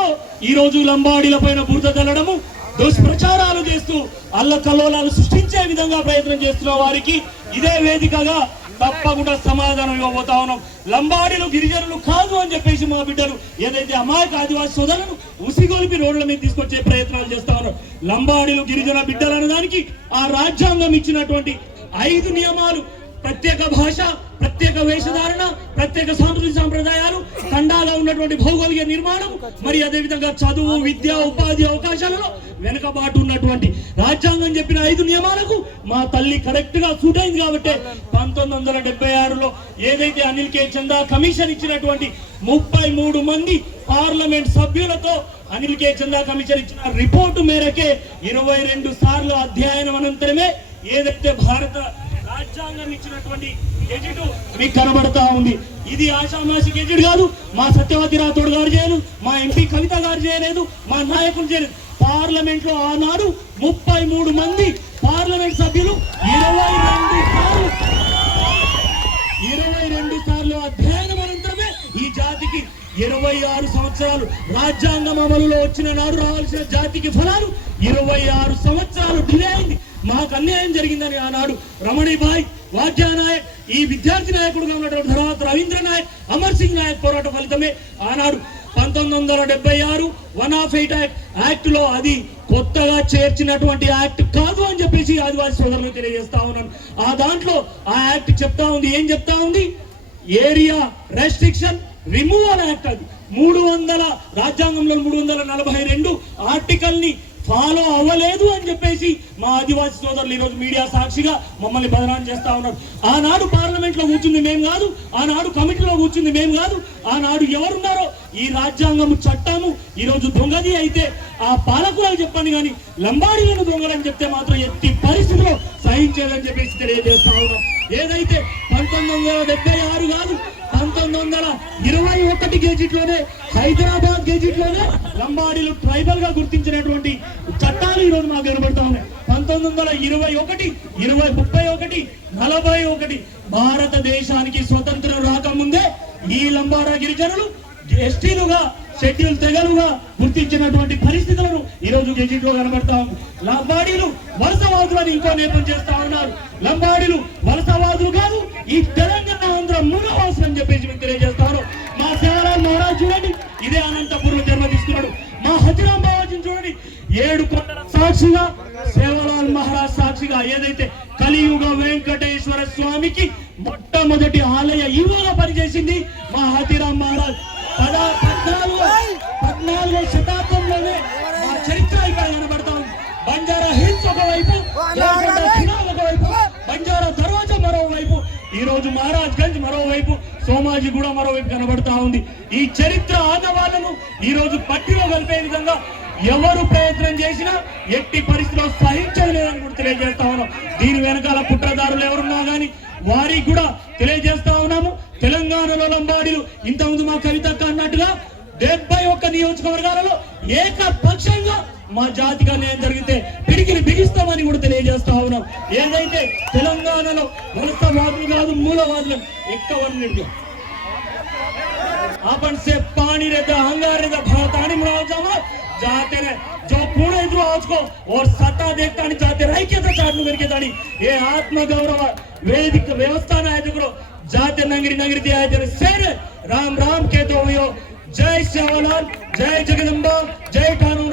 పేరుతో ఈ రోజు లంబాడీల పైన బురద చల్లడము దుష్ప్రచారాలు చేస్తూ అల్లకల్లోలాలు సృష్టించే విధంగా ప్రయత్నం చేస్తున్న వారికి ఇదే వేదికగా తప్పకుండా సమాధానం ఇవ్వబోతా ఉన్నాం. లంబాడీలు గిరిజనులు కాదు అని చెప్పేసి మా బిడ్డలు ఏదైతే అమాయక ఆదివాసి సోదరులను ఉసిగొలిపి రోడ్ల మీద తీసుకొచ్చే ప్రయత్నాలు చేస్తా ఉన్నారు లంబాడీలు గిరిజన బిడ్డలు అనడానికి ఆ రాజ్యాంగం ఇచ్చినటువంటి ఐదు నియమాలు ప్రత్యేక భాష ప్రత్యేక వేషధారణ ప్రత్యేక సాంస్కృతిక సాంప్రదాయాలు ఖండాలో ఉన్నటువంటి భౌగోళిక నిర్మాణం మరి అదేవిధంగా చదువు విద్య ఉపాధి అవకాశాలలో వెనుకబాటు ఉన్నటువంటి రాజ్యాంగం చెప్పిన ఐదు నియమాలకు మా తల్లి కరెక్ట్గా సూట్ అయింది కాబట్టి పంతొమ్మిది వందల డెబ్బై ఆరులో ఏదైతే అనిల్ కే చందా కమిషన్ ఇచ్చినటువంటి ముప్పై మూడు మంది పార్లమెంట్ సభ్యులతో అనిల్ కే చందా కమిషన్ ఇచ్చిన రిపోర్టు మేరకే ఇరవై రెండు సార్లు అధ్యయనం అనంతరమే ఏదైతే భారత రాజ్యాంగం ఇచ్చినటువంటి గెజిట్ మీకు కనబడతా ఉంది. ఇది ఆషామాషి గెజిట్ కాదు. మా సత్యవతి రాథోడ్ గారు చేయలేదు. మా ఎంపీ కవిత గారు చేయలేదు. మా నాయకులు చేయలేదు. పార్లమెంట్లో ఆనాడు ముప్పై మూడు మంది పార్లమెంట్ సభ్యులు ఇరవై రెండు సార్లు ఇరవై రెండు సార్లు అధ్యయనం అనంతరమే ఈ జాతికి ఇరవై ఆరు సంవత్సరాలు రాజ్యాంగం అమలులో వచ్చిన నాడు రావాల్సిన జాతికి ఫలాలు ఇరవై ఆరు సంవత్సరాలు డిలే అయింది. మాకు అన్యాయం జరిగిందని ఆనాడు రమణిభాయ్ వాద్యా నాయక్ ఈ విద్యార్థి నాయకుడుగా ఉన్నటువంటి తర్వాత రవీంద్ర నాయక్ అమర్ సింగ్ నాయక్ పోరాట ఫలితమే ఆనాడు పంతొమ్మిది వందల డెబ్బై ఆరు వన్ ఆఫ్ ఎయిట్ యాక్ట్ యాక్ట్లో అది కొత్తగా చేర్చినటువంటి యాక్ట్ కాదు అని చెప్పేసి ఆదివాసీ సోదరులు తెలియజేస్తా ఉన్నాను. ఆ దాంట్లో ఆ యాక్ట్ చెప్తా ఉంది. ఏం చెప్తా ఉంది? ఏరియా రెస్ట్రిక్షన్ రిమూవల్ యాక్ట్ అది. మూడు వందల రాజ్యాంగంలో మూడు వందల నలభై రెండు ఆర్టికల్ని ఫాలో అవ్వలేదు అని చెప్పేసి మా ఆదివాసీ సోదరులు ఈరోజు మీడియా సాక్షిగా మమ్మల్ని బదనాలు చేస్తా ఉన్నారు. ఆనాడు పార్లమెంట్లో కూర్చుంది మేము కాదు ఆనాడు కమిటీలో కూర్చుంది మేము కాదు ఆనాడు ఎవరున్నారో ఈ రాజ్యాంగం చట్టము ఈరోజు దొంగది అయితే ఆ పాలకులకు చెప్పండి కానీ లంబాడీలను దొంగలని చెప్తే మాత్రం ఎట్టి పరిస్థితిలో సహించేదని చెప్పేసి తెలియజేస్తా ఉన్నాం. ఏదైతే పంతొమ్మిది వందల డెబ్బై ఆరు కాదు పంతొమ్మిది వందల ఇరవై ఒకటి గెజిట్లోనే హైదరాబాద్ గెజిట్లోనే లంబాడీలు ట్రైబల్గా గుర్తించినటువంటి చట్టాలు ఈరోజు మాకు కనబడతా ఉన్నాయి. పంతొమ్మిది వందల ఇరవై ఒకటి ఇరవై ముప్పై ఒకటి నలభై ఒకటి భారతదేశానికి స్వతంత్రం రాకముందే ఈ లంబాడా గిరిజనులు ఎస్టీలుగా షెడ్యూల్ తెగలుగా గుర్తించినటువంటి పరిస్థితులను ఈ రోజు గెజిట్లో కనబడతా ఉంది. లంబాడీలు వలసవాదులు అని ఇంకో నేపథ్యం చేస్తా ఉన్నారు. లంబాడీలు వలసవాదులు కాదు ఈ ఏడు కొండల సాక్షిగా సేవలాల్ మహారాజ్ సాక్షిగా ఏదైతే కలియుగ వెంకటేశ్వర స్వామికి మొట్టమొదటి ఆలయ ఈవోగా పనిచేసింది మా హతిరామ్ మహారాజ్. పదా పద్నాలుగు పద్నాలుగో శతాబ్దంలోనే మా చరిత్ర ఇక్కడ కనబడతా ఉంది. బంజారా హిల్స్ ఒకవైపు ఒకవైపు బంజారా దర్వాజా మరోవైపు ఈ రోజు మహారాజ్ గంజ్ మరోవైపు సోమాజీ కూడా మరోవైపు కనబడతా ఉంది. ఈ చరిత్ర ఆనవాళ్ళను ఈ రోజు పట్టిలో కలిపే విధంగా ఎవరు ప్రయత్నం చేసినా ఎట్టి పరిస్థితిలో సహించలేదని కూడా తెలియజేస్తా ఉన్నాం దీని వెనకాల కుట్రదారులు ఎవరున్నా గానీ వారికి కూడా తెలియజేస్తా ఉన్నాము తెలంగాణలో లంబాడీలు ఇంతకుముందు మా కవితక్క అన్నట్టుగా డెబ్బై ఒక్క నియోజకవర్గాలలో ఏకపక్షంగా మా జాతిగా నేను జరిగితే పిడికిని బిగిస్తామని కూడా తెలియజేస్తా ఉన్నాం ఏదైతే తెలంగాణలో వలసవాదులు కాదు మూలవాదులు ఎక్కువ अपन से पानी रहता हंगार रहता भरतानी मनाओ जामा जाते रहे। जो पूर्ण इधर आज को और सत्ता देखता नहीं, जाते रहे। क्या था चार नगर के दानी? ये आत्मा गौरव वैदिक व्यवस्था ना है जो जाते नगरी नगरी दिया है तेरे सिर। राम राम के दो जय श्यामलाल, जय जगदम्बा, जय कानून